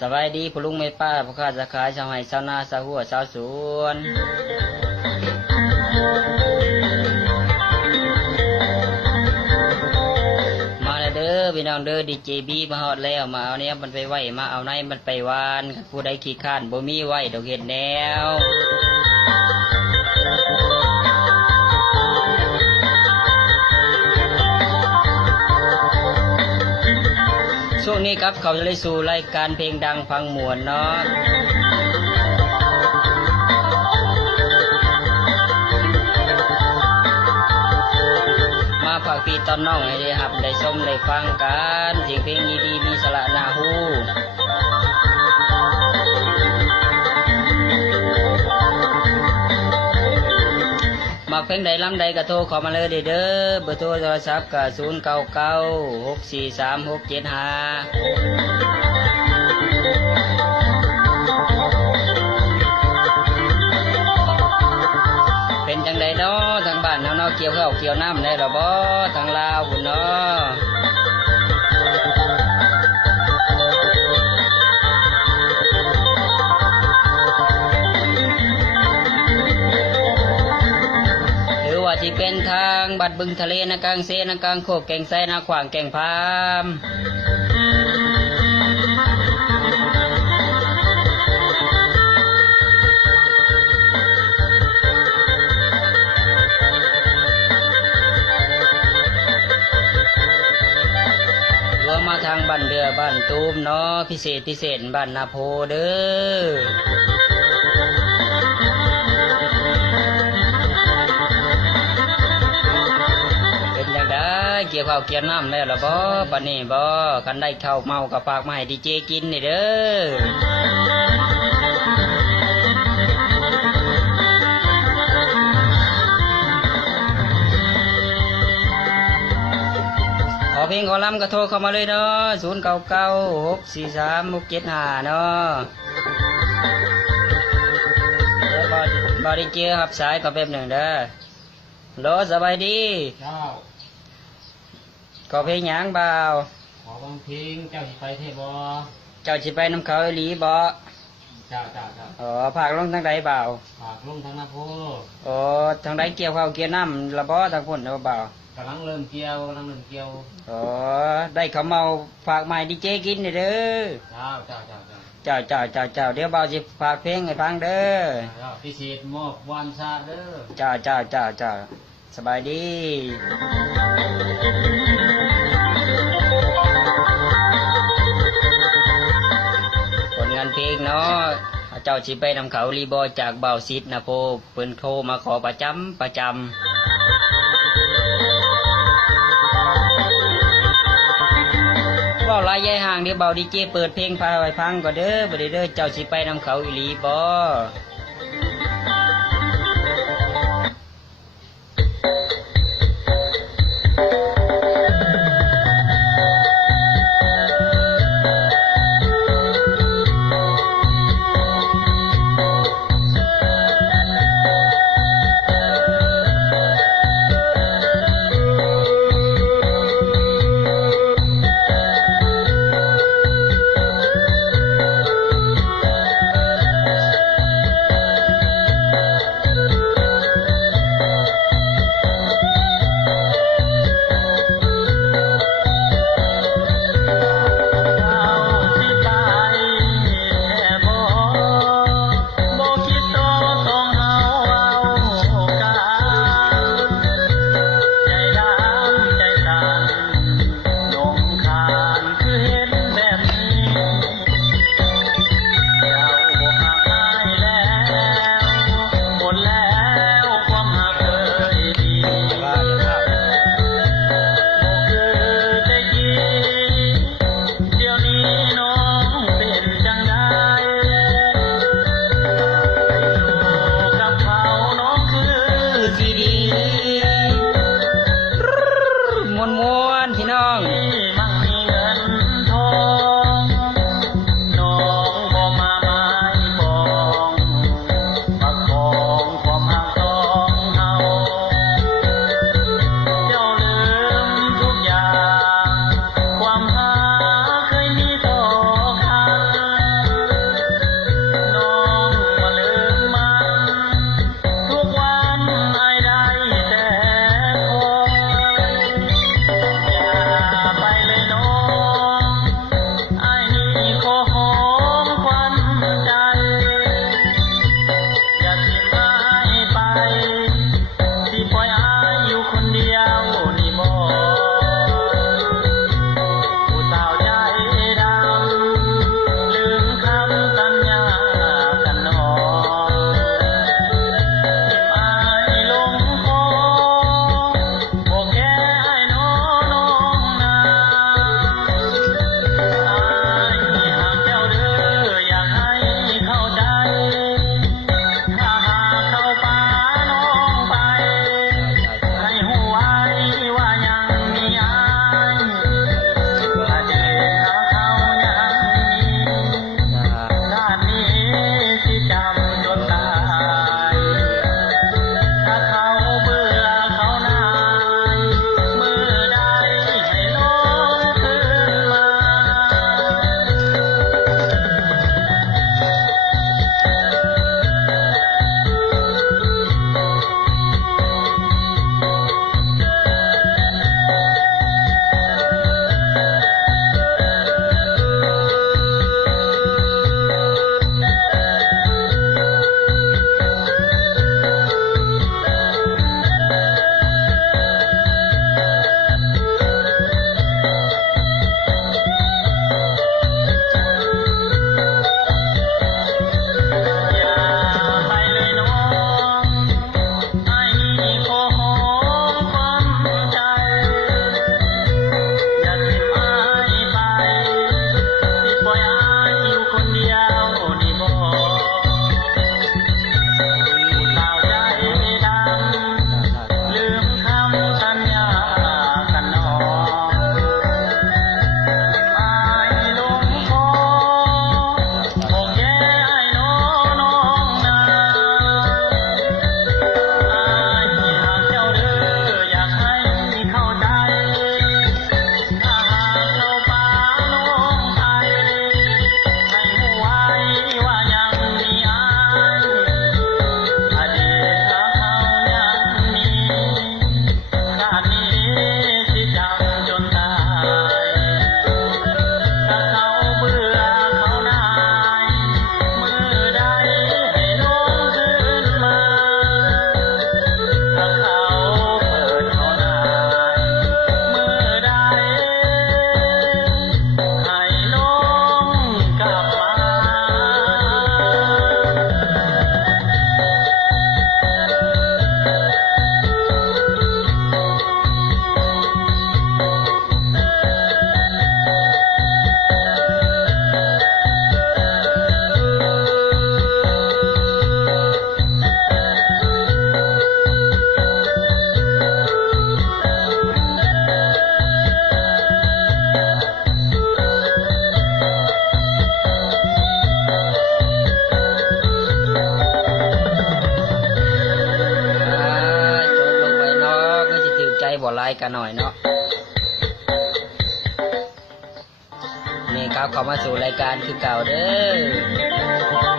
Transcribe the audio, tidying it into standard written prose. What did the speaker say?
สบายดีพ่อลุงแม่ป้าพ่อค้าสาขายชาวไร่ชาวนาชาวหัวชาวสวนมาแล้วเด้อพี่น้องเด้อดีเจบีมาฮอดแล้วมาเอาเนี้ยมันไปไหวมาเอาในมันไปวานผู้ใดขี้ข้านบ่มีไหวดอกเห็ดแนวช่วงนี้ครับเขาจะได้สู่รายการเพลงดังฟังหมวนเนาะมาฝากพี่ตอนน้องให้ได้หับได้ชมได้ฟังกันเสียงเพลงดีๆมีสระนาหูมาเพลงใดลำใดก็โทรเข้ามาเลยเด้อเบอร์โทรโทรศัพท์ก็0996436755เป็นจังใดเนาะทางบ้านเนาะเกี่ยวข้าวเกี่ยวน้ำได้หรอบ่ทางลาวพุ่นเนาะที่เป็นทางบัดบึงทะเลนากลางเซนากลางโคกแก่งไซนาขวางแก่งพามรวมมาทางบ้านเดือบ้านตูมเนาะพิเศษบ้านนาโพเด้อเกี่ยวข้าวเกี่ยวน้ำแล้วล่ะบ่ปานนี้บ่คันได้ข้าวเมาก็ฝากมาให้ดีเจกินนี่เด้อขอเพลงขอลำก็โทรเข้ามาเลยเนาะ0996436175เนาะบ่ดีเจรับสายก็แป๊บหนึ่งเด้อโหลสบายดีขอเพลงหยังเบาขอบางเพลงเจ้าสิไปเทบอเจ้าสิไปน้ำเขาอีหลีบ่เจ้าอ๋อภาคลงทางใดเบาภาคลงทางนาโพอ๋อทางใดเกี่ยวข้าวเกี่ยวน้ำละบ่ทางพุ่นเบากำลังเริ่มเกี่ยวอ๋อได้เขาเมาฝากใหม่ดีเจกินนี่เด้อเจ้าเดี๋ยวเบาสิฝากเพลงให้ฟังเด้อพิเศษมอบวันชาเด้อจ้าสบายดีผลงานเพลงเนาะเจ้าสิไปนำเขารีบอจากเบาซิดนะโพเปิ้นโทรมาขอประจำว่าลายยายห่างเดี๋ยวเบาดีเจเปิดเพลงพาไปฟังก็เด้อบ่ได้เด้อเจ้าสิไปนำเขาอีหลีบ่ กันหน่อยเนาะนี่ครับเข้ามาสู่รายการคือเก่าเด้อ